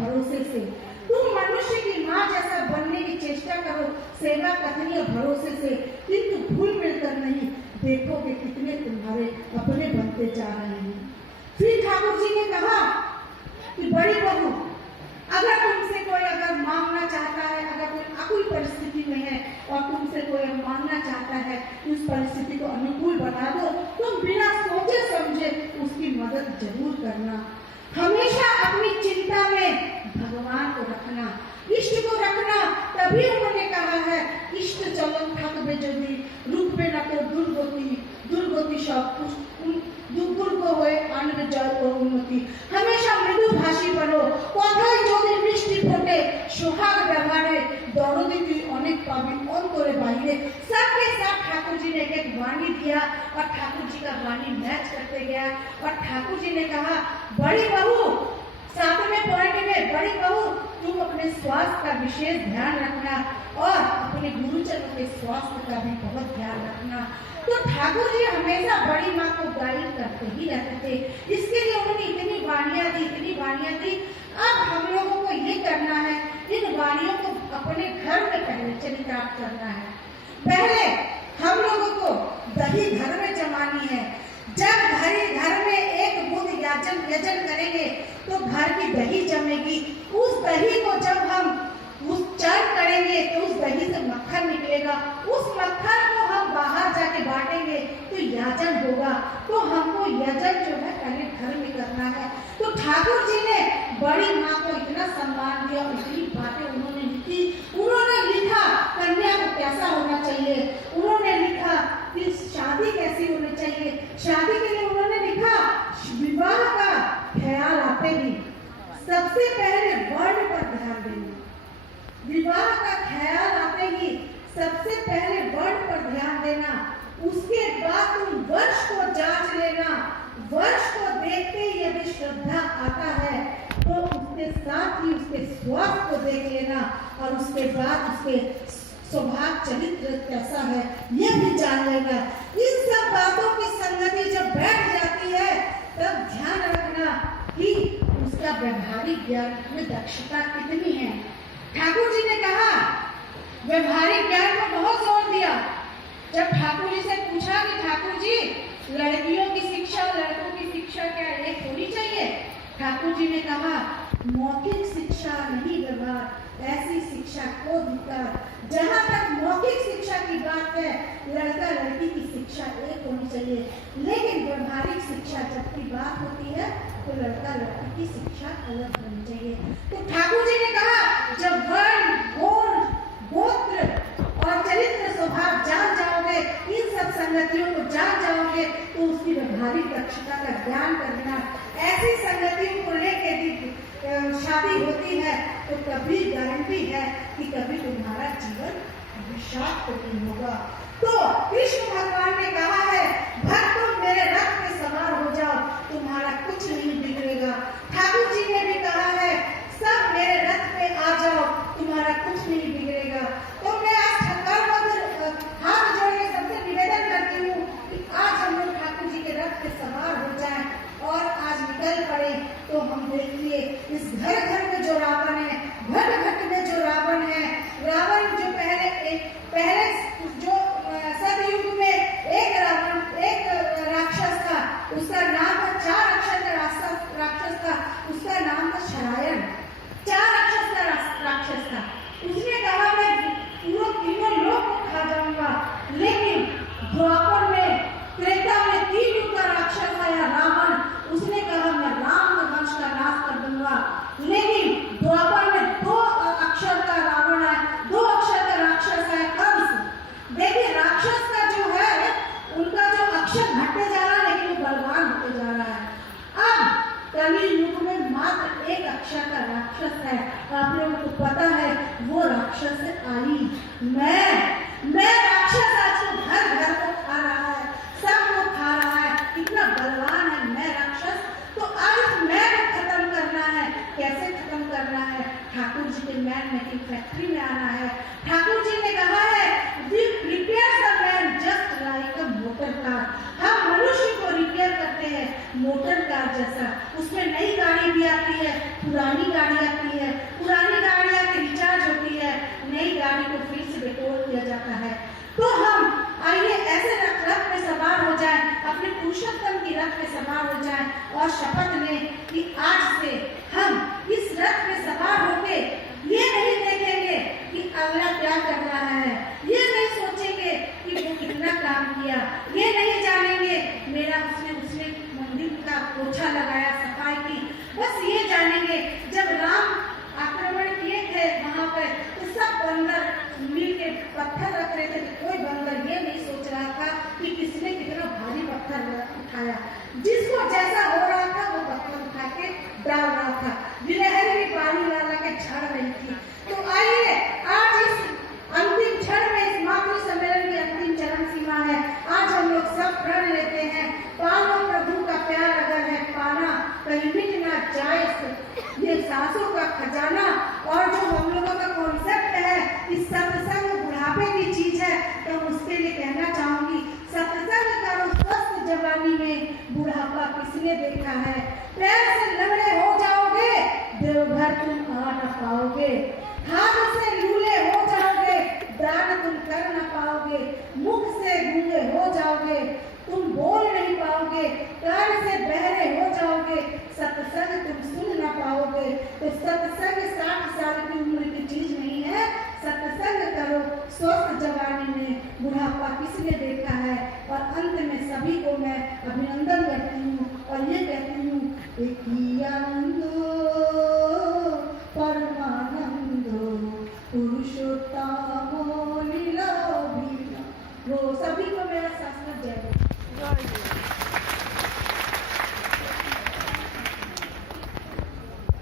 भरोसे से। तुम मनुष्य की माँ जैसा बनने की चेष्टा करो सेवा कथनी और भरोसे से, किंतु भूल मिलकर नहीं, देखोगे कितने तुम्हारे अपने बनते जा रहे हैं। फिर ठाकुर जी ने कहा कि बड़ी बहू, अगर तुमसे कोई अगर मांगना चाहता है, अगर कोई अकुल परिस्थिति में है और तुमसे कोई मांगना चाहता है, उस परिस्थिति को अनुकूल बना दो, तुम बिना सोचे समझे उसकी मदद जरूर करना। हमेशा अपनी चिंता में भगवान को रखना, इष्ट को रखना। तभी उन्होंने कहा है, इष्ट चलो थक बेजोगी, रुक पे न तो दुर्गति, दुर्गति सब दुर्गुण को होए आनंद जल और उन्नति। हमेशा मृदु भाषी बनो, কথায় যদি বৃষ্টি ফোটে, সোহাগ ব্যবহারে दौड़ों की अनेक पावी अंतरे बाहरे। सबके साथ ठाकुर जी ने एक वाणी दिया और ठाकुर जी का वाणी मैच करते गया। और ठाकुर जी ने कहा, बड़ी बहू, 7वें पॉइंट में, बड़ी बहू तुम अपने स्वास्थ्य का विशेष ध्यान रखना और अपने गुरुजनों के स्वास्थ्य का भी बहुत ध्यान रखना। तो ठाकुर जी हमेशा बड़ी माँ को गाइड करते ही रहते थे। इसके लिए उन्होंने इतनी वाणियां दी, इतनी वाणियां दी। अब हम लोगों को ये करना है, इन वाणियों को अपने घर में पहले चरितार्थ करना है। पहले हम लोगों को दही घर में जमानी है। जब घर में एक बुध यजन करेंगे तो घर की दही जमेगी। उस दही को जब हम उस चर्न करेंगे तो उस दही से मक्खन निकलेगा। उस मक्खन को हम बाहर जाके बांटेंगे तो याजन होगा। तो हमको यजन जो है पहले घर में करना है। तो ठाकुर जी ने बड़ी माँ को इतना सम्मान दिया, इतनी बातें उन्होंने लिखी। उन्होंने लिखा कन्या को कैसा होना चाहिए, उन्होंने लिखा कि शादी कैसी होनी चाहिए। शादी के लिए उन्होंने लिखा विवाह का ख्याल आते ही सबसे पहले वर्ण पर ध्यान देना। विवाह का ख्याल आते ही सबसे पहले वर्ण पर ध्यान देना। उसके बाद तुम वर्ष को जांच लेना। वर्ष को देखते ही यदि श्रद्धा आता है तो उसके साथ ही उसके स्वास्थ्य को देख लेना और उसके बाद उसके स्वभाव चरित्र कैसा है यह भी जान लेना। इन सब बातों की संगति जब बैठ जाती है तब ध्यान रखना कि उसका व्यवहारिक ज्ञान में दक्षता कितनी है। ठाकुर जी ने कहा, व्यवहारिक ज्ञान को बहुत जोर दिया। जब ठाकुर जी से पूछा कि ठाकुर जी लड़कियों की शिक्षा लड़कों की शिक्षा क्या एक होनी चाहिए, ठाकुर जी ने कहा मौखिक शिक्षा नहीं व्यवहार, ऐसी शिक्षा को धिक्कार। जहाँ तक मौखिक शिक्षा की बात है लड़का लड़की की शिक्षा एक होनी चाहिए, लेकिन व्यवहारिक शिक्षा जब की बात होती है तो लड़का लड़की की शिक्षा अलग होनी चाहिए। तो ठाकुर जी ने कहा जब वर्ण गुण गोत्र और चरित्र स्वभाव जान जाओगे, इन सब संगतियों को जान जाओगे तो उसकी व्यवहारिक दक्षता का ज्ञान करना। ऐसी संगतियों को लेकर शादी होती है तो कभी गारंटी है कि कभी तुम्हारा जीवन विषाक्त नहीं होगा। तो कृष्ण भगवान ने कहा है, भक्तों मेरे रथ में सवार हो जाओ, तुम्हारा कुछ नहीं बिगड़ेगा। ठाकुर जी ने भी कहा है, सब मेरे रथ में आ जाओ, तुम्हारा कुछ नहीं बिगड़ेगा। तो मैं आज हाथ जोड़ के सबसे निवेदन करती हूँ कि आज हम लोग ठाकुर जी के रथ में सवार हो जाएं और आज निकल पड़े। तो हम देखिए इस घर घर में जो रावण है, घर घर में जो रावण है, रावण जो पहले जो सतयुग में एक राक्षस था, उसका नाम था 4 अक्षर का राक्षस था, उसका नाम था शरायन। 4 अक्षर का राक्षस था। उसने कहा मैं तीनों लोग को खा जाऊंगा, लेकिन द्वापर में त्रेता में 3 युग का राक्षस आया रावण, उसने कहा मैं राम के वंश का नाश कर दूंगा। लेकिन द्वापर में 2 अक्षर का रावण है, 2 अक्षर का राक्षस है कंस। देखिए राक्षस का जो है उनका जो अक्षर घटते जा रहा है, लेकिन वो बलवान होते जा रहा है। अब कली युग में मात्र 1 अक्षर का राक्षस है। आप लोगों को पता है वो राक्षस है आई। मैं राक्षस आज को घर घर को खा रहा है, सबको खा रहा है, इतना बलवान है मैं राक्षस। तो आज मैं खत्म करना है। कैसे खत्म करना है? ठाकुर जी के मैन मेकिंग फैक्ट्री में आना है। ठाकुर जी ने कहा है repair the man just like a motor car. हम मनुष्य को रिपेयर करते हैं मोटर कार जैसा, उसमें नई गाड़ी भी आती है, पुरानी गाड़ी आती है, पुरानी गाड़ियाँ की रिचार्ज होती है, नई गाड़ी को फिर से बटोर दिया जाता है। तो हम आइए ऐसे रथ में सवार हो जाए, अपने पुरुषोत्तम की रथ में सवार हो जाए और शपथ लें कि आज से हम इस रथ में सवार होके ये नहीं देखेंगे कि अगला क्या कर रहा है, ये नहीं सोचेंगे कि वो कितना काम किया, ये नहीं जानेंगे मेरा उसने मंदिर का पोछा लगाया, सफाई की, बस ये जानेंगे जब राम आक्रमण किए थे वहां पर तो सब बंदर मिल के पत्थर रख रहे थे, तो कोई बंदर ये नहीं सोच रहा था कि किसने कितना भारी पत्थर उठाया, जिसको जैसा हो रहा था वो पत्थर उठा के डाल रहा था, गिलहरी भी पानी वाला के झड़ रही थी। तो आइए आज इस अंतिम क्षण में, इस मातृ सम्मेलन की अंतिम चरण सीमा है, आज हम लोग सब प्रण लेते हैं, पालो प्रभु का प्यार अगर है पाना, कहीं मिट ना जाए ये सांसों का खजाना। और जो हम लोगों का कॉन्सेप्ट है कि सत्संग बुढ़ापे की चीज है, तो उसके लिए कहना चाहूंगी सत्संग करो स्वस्थ जवानी में, बुढ़ापा किसने देखा है, पैर से लंगड़े हो जाओगे देवघर तुम आ न पाओगे, हाथ से लूले हो जाओगे दान तुम कर न पाओगे, मुख से गूंगे हो जाओगे तुम बोल नहीं पाओगे, कान से बहरे हो जाओगे सत्संग तुम सुन न पाओगे। तो सत्संग 60 साल की उम्र की चीज नहीं है, सत्संग करो स्वस्थ जवानी में, बुढ़ापा किसने देखा है। और अंत में सभी को मैं अभिनंदन करती हूँ और ये कहती हूँ एक